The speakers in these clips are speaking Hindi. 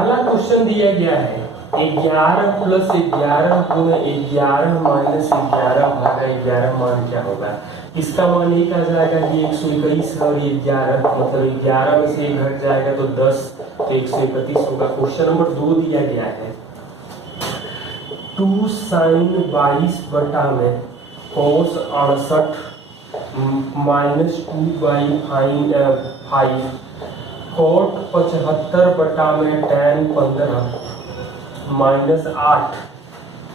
पहला क्वेश्चन दिया गया है 11 प्लस 11 गुणे 11 माइनस 11 भागा 11 मान क्या होगा। इसका मान एक आ जाएगा ये 121 है और ये 11 मतलब 11 में से 1 घट जाएगा तो 10 तो 131 होगा। क्वेश्चन नंबर 2 दिया गया है 2 साइन 22 बटा में कोस 68 माइनस 2/5 कोट 75 बटा में tan 15 minus 8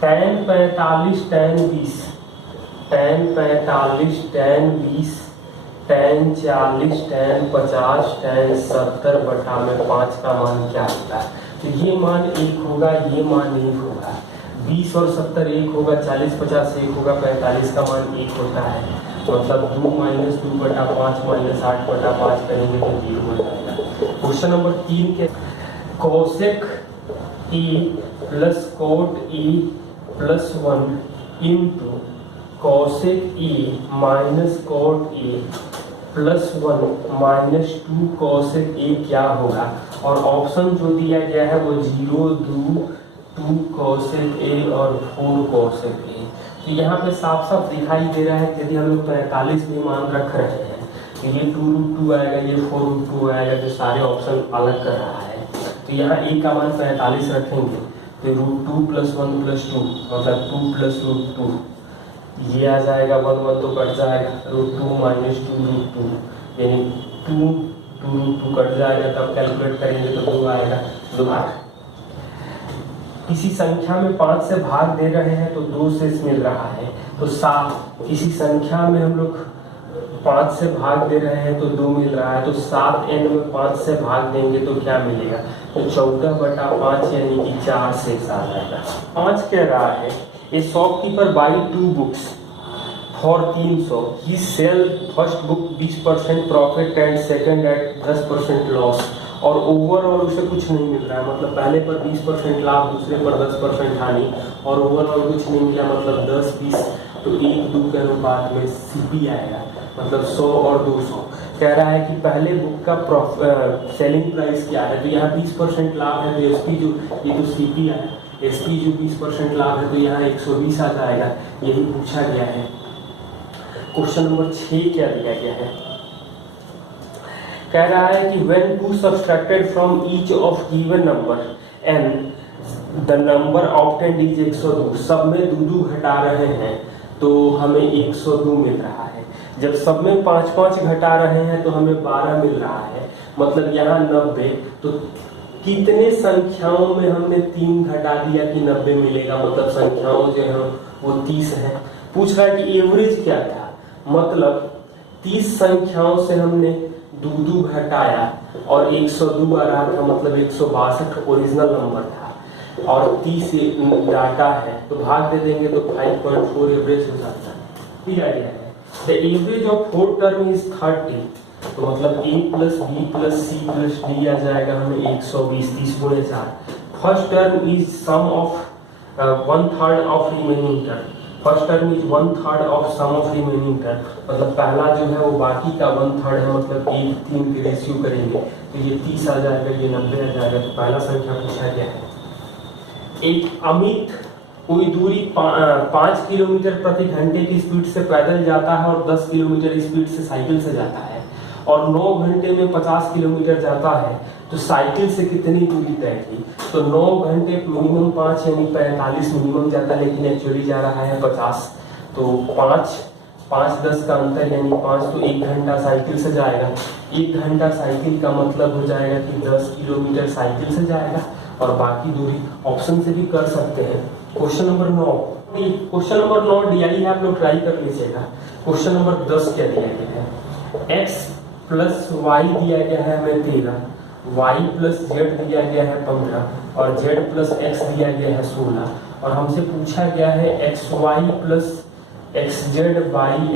tan 45 tan 20 tan 45 tan 20 tan 40 tan 50 tan 70 बटा में 5 का मान क्या होता है। तो ये मान 1 होगा, ये मान 1 होगा, 20 और 70 1 होगा, 40 50 1 होगा, 45 का मान 1 होता है। मतलब 2 माइनस 2 बटा 5 माइनस 8 बटा 5 करेंगे तो 0 हो जाएगा। क्वेश्चन नंबर 3 के cosec E plus coat E plus 1 into cosec E minus cot E plus 1 minus 2 cosec ए क्या होगा। और ऑप्शन जो दिया गया है वो 0 2 2 कोसेक ए और 4 कोसेक ए। तो यहाँ पे साफ साफ दिखाई दे रहा है कि यदि हम लोग 45 भी मान रख रहे हैं तो ये 2√2 आएगा, ये 4√2 आएगा, जो सारे ऑप्शन अलग कर रहा है। तो यहाँ ए का मान 45 रखेंगे तो √2 + 1 + 2 मतलब 2 + √2 ये आ जाएगा, 1 1 तो कट जाएगा, √2 माइनस 2√2 यानी 2 2√2 कट जाएगा, तब कैलकुलेट करेंगे तो 2 आएगा। दोबारा किसी संख्या में 5 से भाग दे रहे हैं तो 2 से मिल रहा है तो 7। किसी संख्या में हम लोग 5 से भाग दे रहे हैं तो 2 मिल रहा है तो 7n में 5 से भाग देंगे तो क्या मिलेगा। तो 14/5 यानी कि 4 से 7 आएगा। 5 कह रहा है a shopkeeper buy 2 books for 300 ही sell first book 20% profit and second at 10% loss. और ओवरऑल उसे कुछ नहीं मिल रहा है, मतलब पहले पर 20% लाभ, दूसरे पर 10% हानि, और ओवरऑल कुछ नहीं मिला, मतलब 10-20 तो 1-2 के अनुपात में सीपी आएगा, मतलब 100 और 200। कह रहा है कि पहले बुक का सेलिंग प्राइस क्या है, तो यहाँ 20% लाभ है तो एसपी जो ये तो सीपी है, एसपी जो 20% लाभ है तो यहाँ 120 आ जाएगा। यही पूछा गया है। क्वेश्चन नंबर 6 क्या दिया गया है, कह रहा है कि when 2 subtracted from each of given number n the number obtained is 102। सब में 2 घटा रहे हैं तो हमें 102 मिल रहा है। जब सब में 5 घटा रहे हैं तो हमें 12 मिल रहा है, मतलब यहाँ 90। तो कितने संख्याओं में हमने 3 घटा दिया कि 90 मिलेगा, मतलब संख्याओं जो है वो 30 है। पूछ रहा है कि एवरेज क्या था, मतलब 30 संख्याओं से हमने 2 घटाया और 102 आ रहा था, मतलब 162 ओरिजिनल नंबर था और 30 डाटा है तो भाग दे देंगे तो 5.4 एवरेज हो जाता है। ठीक है। The average of 4 term is 30 तो मतलब a + b + c + d आ जाएगा हमें 120। 30 × 4। First term is sum of 1/3 of remaining term. First term is 1/3 of sum of remaining term, मतलब पहला जो है वो बाकी का 1/3 है, मतलब 1:3 के रेशियो करेंगे तो ये 30 आ जाएगा, ये 90 आ जाएगा। तो पहला संख्या पूछा गया है। एक अमित कोई दूरी 5 किलोमीटर प्रति घंटे की स्पीड से पैदल जाता है और 10 किलोमीटर स्पीड से साइकिल से जाता है और 9 घंटे में 50 किलोमीटर जाता है तो साइकिल से कितनी दूरी तय की। तो 9 घंटे मिनिमम 5 यानी 45 मिनिमम जाता है, लेकिन एक्चुअली जा रहा है 50। तो 5-10 का अंतर यानी 5 तो 1 घंटा साइकिल से जाएगा। 1 घंटा साइकिल का मतलब हो जाएगा कि 10 किलोमीटर साइकिल से जाएगा और बाकी दूरी ऑप्शन से भी कर सकते हैं। क्वेश्चन नंबर 9 डीआई आप लोग ट्राई कर लीजिएगा। क्वेश्चन नंबर 10 क्या दिया गया है, x + y दिया गया है हमें 13, y + z दिया गया है 15 और z + x दिया गया है 16। और हमसे पूछा गया है xy + xz y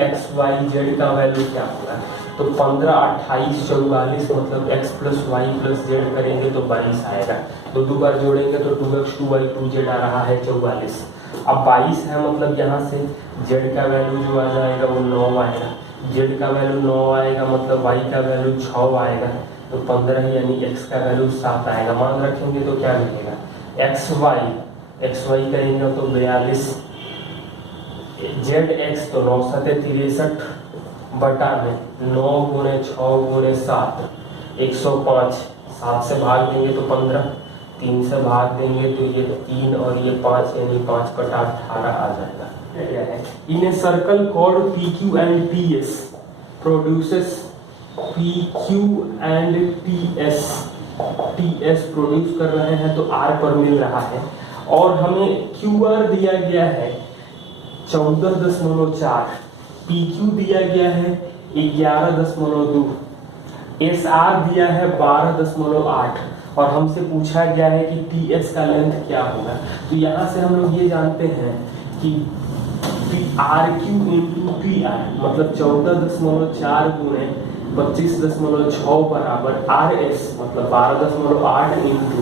xy z का वैल्यू क्या होगा। तो 15, 28, 44 मतलब x + y + z करेंगे तो 22 आएगा। तो 2 बार जोड़ेंगे तो 2x 2y 2z आ रहा है 44। अब 22 है, मतलब यहाँ से z का वैल्यू जो आ जाएगा वो 9 आएगा, z का वैल्यू 9 आएगा, मतलब y का वैल्यू 6 आएगा। तो 15 यानी x का वैल्यू 7 आएगा। मान रखेंगे तो क्या मिलेगा, xy करेंगे तो 42, zx तो 9 7 63 बटा में 9 गुणे 6 गुणे 7 105, 7 से भाग देंगे तो 15, 3 से भाग देंगे तो ये 3 और ये 5 यानी 5 बटा 18 आ जाएगा। In a circle called PQ and TS produces PQ and TS produce कर रहे हैं तो R पर मिल रहा है और हमें QR दिया गया है 14.4, PQ दिया गया है 11.2, SR दिया है 12.8 और हमसे पूछा गया है कि TS का लेंथ क्या होगा। तो यहाँ से हम लोग ये जानते हैं कि RQ इंटू PR मतलब 14.4 गुणे 25.6 बराबर RS मतलब 12.8 इंटू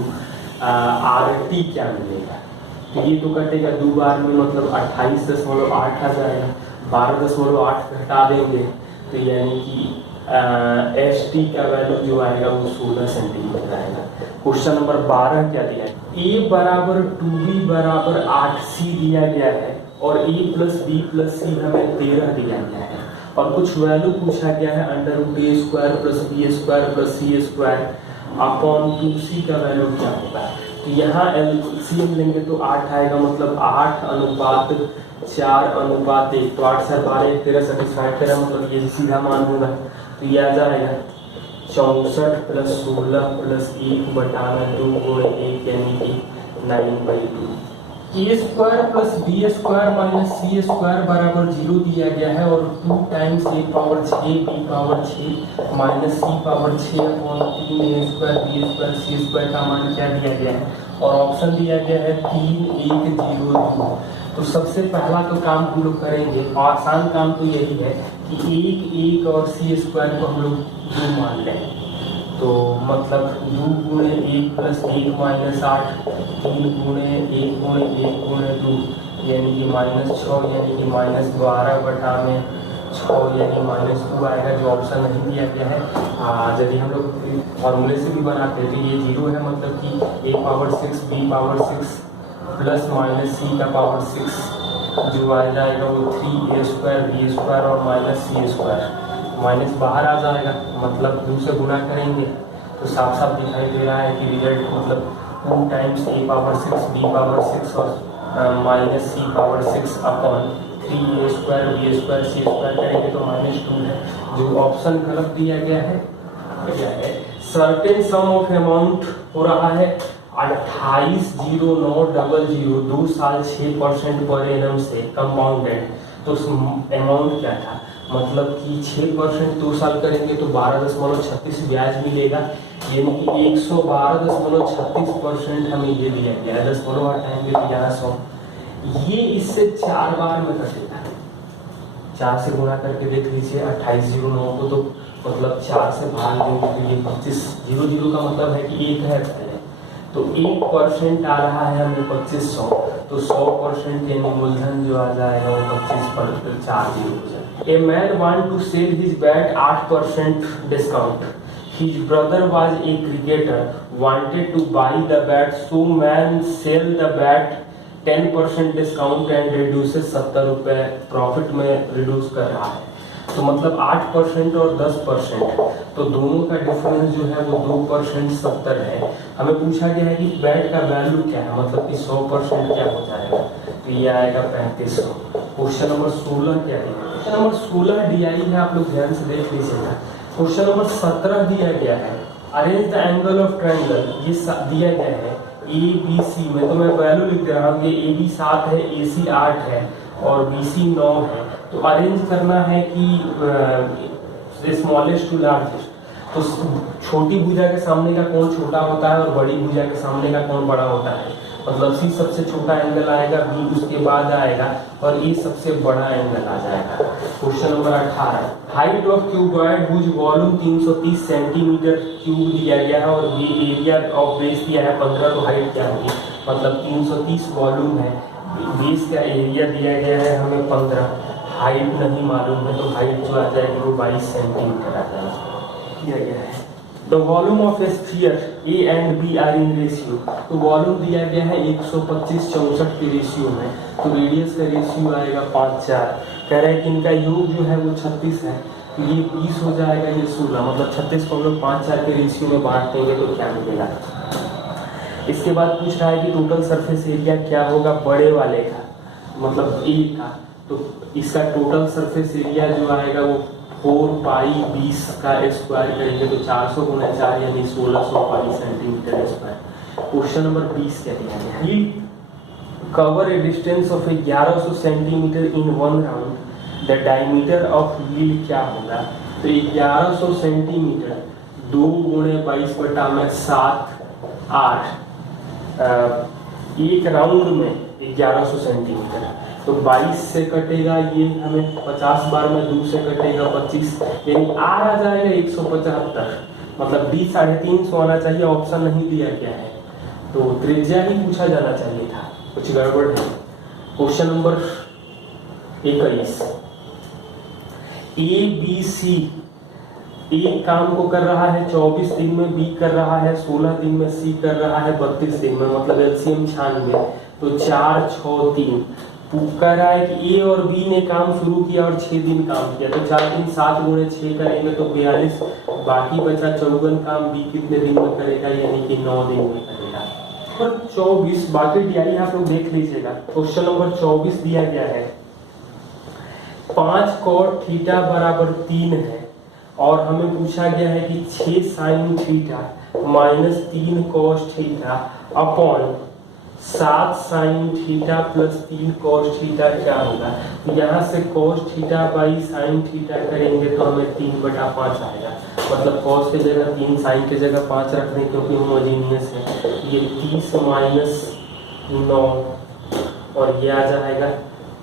RT क्या मिलेगा। तो ये तो कटेगा 2 बार में मतलब 28.8 आ जाएगा, 12.8 घटा देंगे तो यानी कि ST का वैल्यू जो आएगा वो 16 सेंटीमीटर आएगा। क्वेश्चन नंबर 12 क्या दिया है, A बराबर 2B बराबर 8C दिया गया है और A plus B plus C हमें 13 दिया गया है और कुछ वैल्यू पूछा गया है √A² plus B² plus C² upon 2C का वैल्यू क्या होगा। तो यहाँ LCM लेंगे तो 8 आएगा मतलब 8:4:1 तो 8 से 12 13 सेटिस्फाइड करें मतलब ये सीधा मान होगा। तो ये आ जाएगा 64 प्लस 16 प्लस 1 बटा 2 गुणे 1 यानी कि 9/2। A² plus B² minus C² बराबर 0 दिया गया है और 2 times A power 6 B power 6 minus C power 6 upon 3 A² B² C² का मान क्या दिया गया है और ऑप्शन दिया गया है 3 1 0 2। तो सबसे पहला तो काम हम लोग करेंगे, आसान काम तो यही है कि 1 1 और C² को हम लोग 2 मान लें। तो मतलब 2 गुणे 1 प्लस 1 माइनस 8, 3 गुणे 1 गुणे 1 गुणे 2 यानी कि -6 यानी कि -12 बटा में 6 यानी -2 आएगा जो ऑप्शन नहीं दिया गया है। यदि हम लोग फॉर्मूले से भी बनाते हैं तो ये 0 है मतलब कि A power 6 B power 6 plus minus C का पावर 6 जो आ जाएगा वो 3A² B² और माइनस C², माइनस बाहर आ जाएगा मतलब 2 से गुना करेंगे तो साफ साफ दिखाई दे रहा है कि रिजल्ट मतलब 2 times A power 6 B power 6 और minus C power 6 upon 3A² B² C² करेंगे तो -2 है जो ऑप्शन गलत दिया गया है। क्या है, सर्टेन सम ऑफ अमाउंट हो रहा है 28,09,00 2 साल 6% पर एनम से कंपाउंडेड। तो अमाउंट क्या था मतलब कि 6% 2 साल करेंगे तो 12.36 ब्याज मिलेगा यानी कि 112.36% हमें ये दिया गया है। 10 हटाएंगे तो यहाँ 100, ये इससे 4 बार में कटेगा। 4 से गुणा करके देख लीजिए 28,09 को तो मतलब 4 से भाग देंगे तो ये 25, 0 का मतलब है कि 1 है पहले तो 1% आ रहा है हमें 2500 तो 100% यानी मूलधन जो आ जाएगा वो 25 पर 4 0 हो जाएगा। A man want to sell his bat 8% discount. His brother was a cricketer, wanted to buy the bat, so man sell the bat 10% discount and reduces 70 रुपए प्रॉफिट में रिड्यूस कर रहा है। तो मतलब 8% और 10% तो दोनों का डिफरेंस जो है वो 2% 70 है। हमें पूछा गया है कि बैट का वैल्यू क्या है मतलब कि 100% क्या हो जाएगा तो ये आएगा 3500। क्वेश्चन नंबर 16 क्या है, क्वेश्चन नंबर 16 DI है, आप लोग ध्यान से देख लीजिएगा। क्वेश्चन नंबर 17 दिया गया है arrange the angle of triangle, ये दिया गया है ABC में तो मैं वैल्यू लिख दे रहा हूँ कि AB 7 है AC 8 है और BC 9 है। तो अरेंज करना है कि स्मॉलेस्ट टू लार्जेस्ट, तो छोटी भुजा के सामने का कोण छोटा होता है और बड़ी भुजा के सामने का कोण बड़ा होता है। मतलब C सबसे छोटा एंगल आएगा, B उसके बाद आएगा और E सबसे बड़ा एंगल आ जाएगा। Question number 18 height of cuboid whose volume 330 centimetre cube दिया गया है और एरिया ऑफ बेस दिया है 15 तो हाइट क्या होगी मतलब 330 वॉल्यूम है, बेस का एरिया दिया गया है हमें 15, हाइट नहीं मालूम है तो हाइट जो आ जाएगी वो 22 सेंटीमीटर आ जाएगी दिया गया है। The volume of a sphere A and B are in ratio. तो वॉल्यूम दिया गया है 125 64 के रेशियो में, तो रेडियस का रेशियो आएगा 5 4। कह रहे हैं कि इनका योग जो है वो 36 है, तो ये 20 हो जाएगा, ये 16, मतलब 36 को हम लोग 5 4 के रेशियो में बांट देंगे तो क्या मिलेगा। इसके बाद पूछ रहा है कि टोटल सरफेस एरिया क्या होगा बड़े वाले का, मतलब ए का। तो इसका टोटल सरफेस एरिया जो आएगा वो 4 पाई 20 का स्क्वायर करेंगे तो 400 गुना 4 यानी 1600 पाई सेंटीमीटर स्क्वायर। क्वेश्चन नंबर 20 क्या दिया गया है, cover A distance of 1100 centimetre in 1 round, the diameter of wheel क्या होगा। तो 1100 सेंटीमीटर 2 गुणे 22 बटा में 7 8, एक राउंड में 1100 सेंटीमीटर, तो 22 से कटेगा ये हमें 50 बार में 2 से कटेगा 25, यानी आर आ जाएगा 175, मतलब डी 350 आना चाहिए, ऑप्शन नहीं दिया गया है, तो त्रिज्या ही पूछा जाना चाहिए था, कुछ गड़बड़ है। Question number 21, A B C एक काम को कर रहा है 24 दिन में, बी कर रहा है 16 दिन में, सी कर रहा है 32 दिन में, मतलब एलसीएम 96, तो 4 6 3। कह रहा है कि ए और बी ने काम शुरू किया और 6 दिन काम किया, तो 4 3 7 गुणे 6 करेंगे तो 42, बाकी बचा 54 काम बी कितने दिन में करेगा, यानी कि 9 दिन में करेगा। और 24 बाकी डीआई आप लोग देख लीजिएगा। क्वेश्चन नंबर 24 दिया गया है 5 cot थीटा बराबर 3 है, और हमें पूछा गया है कि 6 sin theta minus 3 cos theta upon 7 sin theta plus 3 cos theta क्या होगा। तो यहाँ से cos theta by sin theta करेंगे तो हमें 3/5 आएगा, मतलब cos के जगह 3 sin के जगह 5 रख दें क्योंकि होमोजीनियस है। ये 30 माइनस 9 और ये आ जाएगा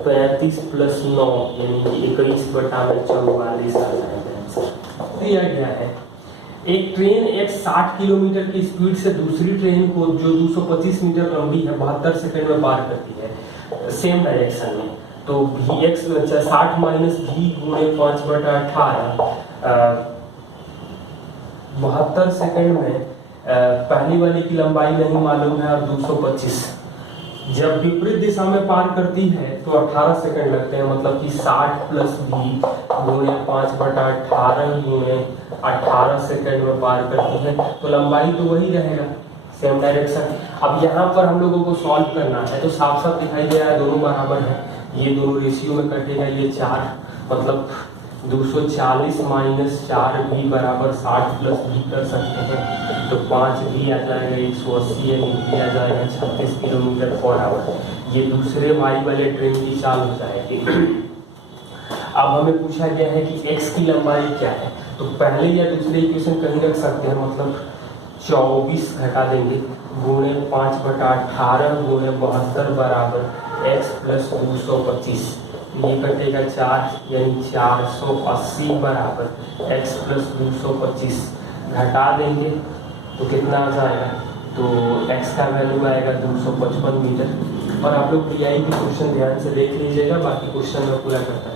35 प्लस 9 यानी कि 21/44 आ जाएगा। दिया गया है एक ट्रेन एक 60 किलोमीटर की स्पीड से दूसरी ट्रेन को जो 225 मीटर लंबी है 72 सेकंड में पार करती है सेम डायरेक्शन में, तो vx 60 माइनस v गुणे 5/18 72 सेकंड में पहली वाले की लंबाई नहीं मालूम है और 225, जब विपरीत दिशा में पार करती है तो 18 सेकंड लगते हैं, मतलब कि 60 प्लस v गुणे 5/18 गुणे 18 सेकंड में पार करती है, तो लंबाई तो वही रहेगा सेम डायरेक्शन। अब यहाँ पर हम लोगों को सॉल्व करना है तो साफ साफ दिखाई दे रहा है दोनों बराबर है, ये दोनों रेशियो में कटेगा, ये 4 मतलब 240 माइनस 4v बराबर 60 प्लस v कर सकते हैं, तो 5v आ जाएगा 180 यानी v आ जाएगा 36 किलोमीटर पर आवर। ये दूसरे वाई वाले ट्रेन की चाल हो जाएगी। अब हमें पूछा गया है कि x की लंबाई क्या है, तो पहले या दूसरे इक्वेशन कहीं रख सकते हैं, मतलब 24 घटा देंगे गुणे 5/18 गुणे 72 बराबर x प्लस 225, ये कटेगा 4 यानी 480 बराबर x प्लस 225, घटा देंगे तो कितना आ जाएगा, तो x का वैल्यू आएगा 255 मीटर। और आप लोग पीआई की क्वेश्चन ध्यान से देख लीजिएगा, बाकी क्वेश्चन में पूरा करता है।